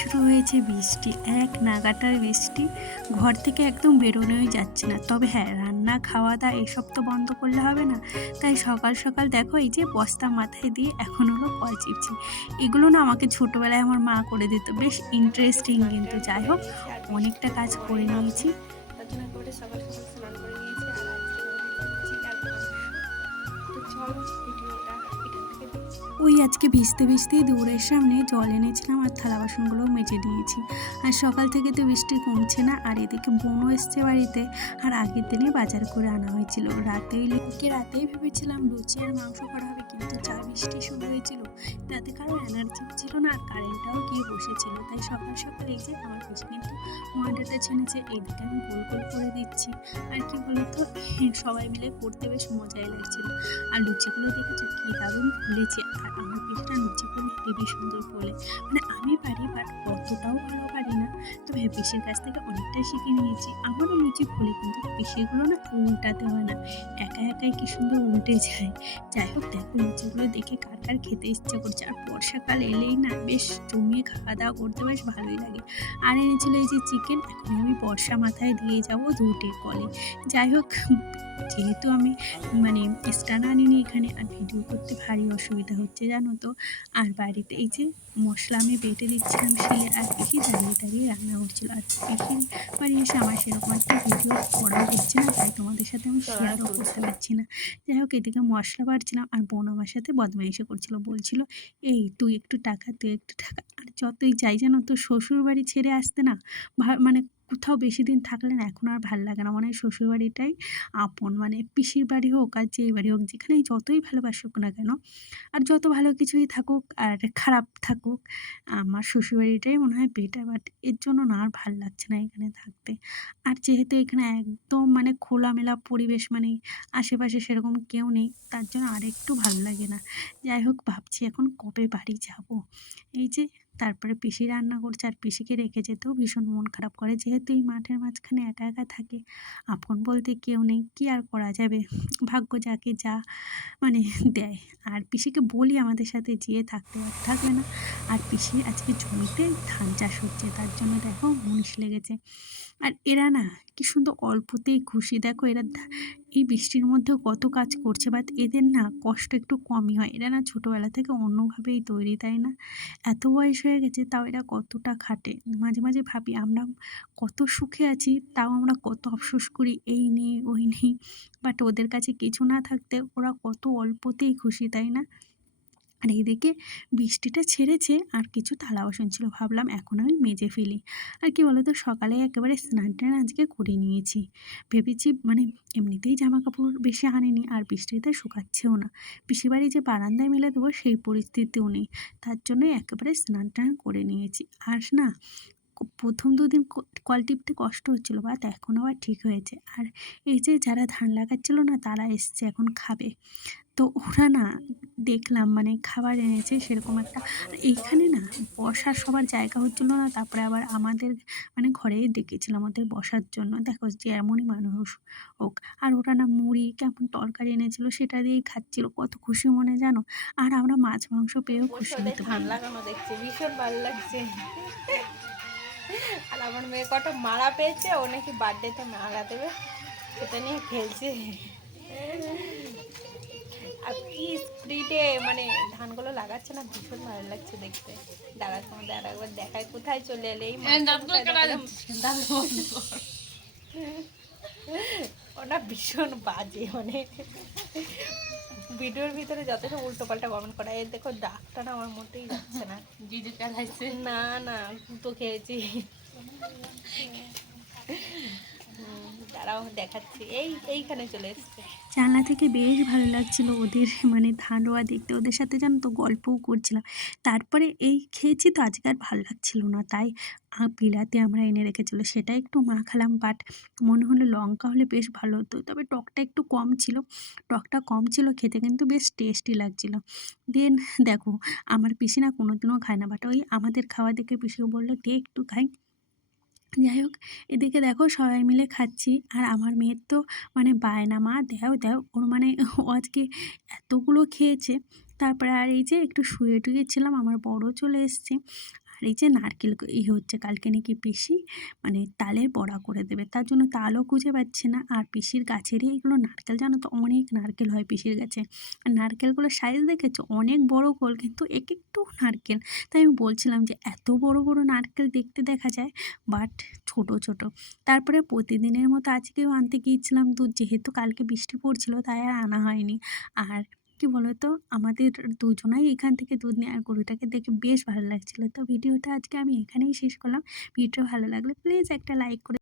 শুরু হয়েছে বৃষ্টি, এক নাগাটার বৃষ্টি। ঘর থেকে একদম বেরোনোই যাচ্ছে না। তবে হ্যাঁ, রান্না খাওয়া দাওয়া এসব তো বন্ধ করলে হবে না। তাই সকাল সকাল দেখো এই যে বস্তা মাথায় দিয়ে এখন হলো কল চিপছি। এগুলো না আমাকে ছোটোবেলায় আমার মা করে দিত, বেশ ইন্টারেস্টিং। কিন্তু যাই হোক, অনেকটা কাজ করে নিয়েছি। তার জন্য একেবারে সকাল সকাল স্নান করে নিয়েছি। আর আজকে লুচি আর মাংস। তো চলো ভিডিওটা এখান থেকে দেখছি। ওই আজকে ভিজতে ভিজতেই দৌড়ের সামনে জল এনেছিলাম আর থালা বাসনগুলোও মেজে দিয়েছি। আর সকাল থেকে তো বৃষ্টি কমছে না। আর এদিকে বোনও এসছে বাড়িতে। আর আগের দিনে বাজার করে আনা হয়েছিল। রাতেই ভেবেছিলাম লুচি আর মাংস করা হবে, কিন্তু যা বৃষ্টি শুরু হয়েছিল তাতে কারো এনার্জি ছিল না, আর কারেন্টটাও গিয়ে বসেছিল। তাই সকাল সকাল এই যে আমার পিছনে কিন্তু ময়দাটা ছেনেছে, এইদিকে আমি গোল গোল করে দিচ্ছি। আর কি বলতো, সবাই মিলে করতে বেশ মজাই লাগছিল। আর লুচিগুলো দেখেছো কি দারুণ ফুলেছে। আর আমার পিঠটা লুচিগুলো হেবি সুন্দর ফোলে। মানে আমি পারি, বাট অতটাও ভালো পারি না। তবে পিসির কাছ থেকে অনেকটাই শিখে নিয়েছি। আমারও লুচি ফোলে, কিন্তু পিসিগুলো না উল্টাতে হয় না, একা একাই কি সুন্দর উল্টে যায়। যাই হোক, দেখো লুচিগুলো দেখে কার কার খেতে ইচ্ছে করছে। আর বর্ষাকাল এলেই না বেশ জমিয়ে খাওয়া দাওয়া করতে বেশ ভালোই লাগে। আর এনেছিল এই যে চিকেন। এখন আমি বর্ষা মাথায় দিয়ে যাবো দুটে কলে। যাই হোক, যেহেতু আমি মানে স্ট্যান্ড আনিনি এখানে, আর ভিডিও করতে ভারী অসুবিধা হচ্ছে জানো তো। আর বাড়িতে এই যে মশলা আমি বেটে দিচ্ছিলাম শিলে, আর পিসি দাঁড়িয়ে দাঁড়িয়ে রান্না করছিল। আর পিসির বাড়ি এসে আমার সেরকম একটা ভিডিও করাও হচ্ছে না, তাই তোমাদের সাথে আমি শেয়ারও করতে পারছি না। যাই হোক, এদিকে মশলা বাটছিলাম আর বোন আমার সাথে বদমাইশি করছিল, বলছিল এই তুই একটু টাকা, তুই একটু টাকা। আর যতই যাই জানো তো, শ্বশুর বাড়ি ছেড়ে আসতে না মানে কোথাও বেশি দিন থাকলে না এখন আর ভাল লাগে না। মনে হয় শ্বশুর বাড়িটাই আপন। মানে পিসির বাড়ি হোক আর যেই বাড়ি হোক, যেখানেই যতই ভালোবাসুক না কেন, আর যত ভালো কিছুই থাকুক আর খারাপ থাকুক, আমার শ্বশুরবাড়িটাই মনে হয় বেটার। বাট এর জন্য না আর ভাল লাগছে না এখানে থাকতে। আর যেহেতু এখানে একদম মানে খোলামেলা পরিবেশ, মানে আশেপাশে সেরকম কেউ নেই, তার জন্য আর একটু ভালো লাগে না। যাই হোক, ভাবছি এখন কবে বাড়ি যাব। এই যে তারপরে পিসি রান্না করছে, আর পিসিকে রেখে যেতেও ভীষণ মন খারাপ করে, যেহেতু এই মাঠের মাঝখানে একা একা থাকে। আপন বলতে কেউ নেই, কি আর করা যাবে, ভাগ্য যাকে যা মানে দেয়। আর পিসিকে বলি আমাদের সাথে যেয়ে থাকতে, আর থাকবে না। আর পিসি আজকে জমিতে ধান চাষ হচ্ছে, তার জন্য দেখো মুনিশ লেগেছে। আর এরা না কি সুন্দর অল্পতেই খুশি। দেখো এরা এই বৃষ্টির মধ্যেও কত কাজ করছে, বাট এদের না কষ্ট একটু কমই হয়। এরা না ছোটোবেলা থেকে অন্যভাবেই তৈরি, তাই না? এত বয়স হয়ে গেছে তাও এরা কতটা খাটে। মাঝে মাঝে ভাবি আমরা কত সুখে আছি, তাও আমরা কত আফসোস করি এই নেই ওই নেই। বাট ওদের কাছে কিছু না থাকতে ওরা কত অল্পতেই খুশি, তাই না? আর এইদিকে বৃষ্টিটা ছেড়েছে, আর কিছু থালা বাসন ছিল, ভাবলাম এখন আমি মেজে ফেলি। আর কি বলতো, সকালে একেবারে স্নান টান আজকে করে নিয়েছি। ভেবেছি মানে এমনিতেই জামা কাপড় বেশি আনিনি, আর বৃষ্টিতে শুকাচ্ছেও না। পিসিবাড়ি যে বারান্দায় মেলে দেবো সেই পরিস্থিতিও নেই, তার জন্য একেবারে স্নান টান করে নিয়েছি। আর না প্রথম দুদিন কল টিপতে কষ্ট হচ্ছিল, বাট এখন আবার ঠিক হয়েছে। আর এই যে যারা ধান লাগাচ্ছিল না, তারা এসছে এখন খাবে। তো ওরা না দেখলাম মানে খাবার এনেছে সেরকম একটা। আর এইখানে না বসার সবার জায়গা হচ্ছিল না, তারপরে আবার আমাদের মানে ঘরে ডেকেছিলাম ওদের বসার জন্য। দেখো যে এমনই মানুষ হোক। আর ওরা না মুড়ি কেমন তরকারি এনেছিল সেটা দিয়েই খাচ্ছিল, কত খুশি মনে জানো। আর আমরা মাছ মাংস পেয়েও খুশি বসে হতে ধান পারি না। লাগানো দেখছি ভীষণ ভালো লাগছে। আর আমার মেয়ে কটা মালা পেয়েছে, ও নাকি বার্থডেতে মালা দেবে, সেটা নিয়ে খেলছে। আর কি স্প্রিটে মানে ধানগুলো লাগাচ্ছে না, ভীষণ ভালো লাগছে দেখতে। দাঁড়া তোমাদের আর একবার দেখায়, কোথায় চলে এলে এই ওটা ভীষণ বাজে, মানে ভিডিওর ভিতরে যত সব উল্টো পাল্টা কমেন্ট করা। এর দেখো দাগটা না আমার মোটেই যাচ্ছে না। জিজু চালাইছে না, না তো খেয়েছি। দাঁড়াও দেখাচ্ছি, এইখানে চলে এসছে। জানলা থেকে বেশ ভালো লাগছিল ওদের মানে ধান রোয়া দেখতে। ওদের সাথে জানো তো গল্পও করছিলাম। তারপরে এই খেয়েছি তো আজকে আর ভাল লাগছিল না, তাই বিলাতি আমরা এনে রেখেছিল সেটা একটু মাখালাম। বাট মনে হলো লঙ্কা হলে বেশ ভালো হতো, তবে টকটা একটু কম ছিল। টকটা কম ছিল, খেতে কিন্তু বেশ টেস্টি লাগছিল। দেন দেখো, আমার পিসি না কোনোদিনও খায় না, বাট ওই আমাদের খাওয়া দেখে পিসিও বললো দে একটু খাই। যাই হোক, এদিকে দেখো সবাই মিলে খাচ্ছি। আর আমার মেয়ের তো মানে বায়না, মা দাও দাও, ওর মানে ও আজকে এতগুলো খেয়েছে। তারপরে আর এই যে একটু শুয়ে টুয়েছিলাম, আমার বড় চলে এসছে। আর আর এই যে নারকেল হচ্ছে কালকে নাকি পিসি মানে তালের বড়া করে দেবে, তার জন্য তালও খুঁজে পাচ্ছি না। আর পিসির গাছেরই এগুলো নারকেল, জানো তো অনেক নারকেল হয় পিসির গাছে। আর নারকেলগুলোর সাইজ দেখেছো অনেক বড় গোল, কিন্তু এক একটু নারকেল। তাই আমি বলছিলাম যে এত বড় বড় নারকেল দেখতে দেখা যায়, বাট ছোট ছোট। তারপরে প্রতিদিনের মতো আজকেও আনতে গিয়েছিলাম দুধ, যেহেতু কালকে বৃষ্টি পড়ছিল তাই আর আনা হয়নি। আর কি বলতো, আমাদের দুজনাই এখান থেকে দুধ নিই, আর গরুটাকে দেখে বেশ ভালো লাগছিল। তো ভিডিওটা আজকে আমি এখানেই শেষ করলাম। ভিডিও ভালো লাগলে প্লিজ একটা লাইক করে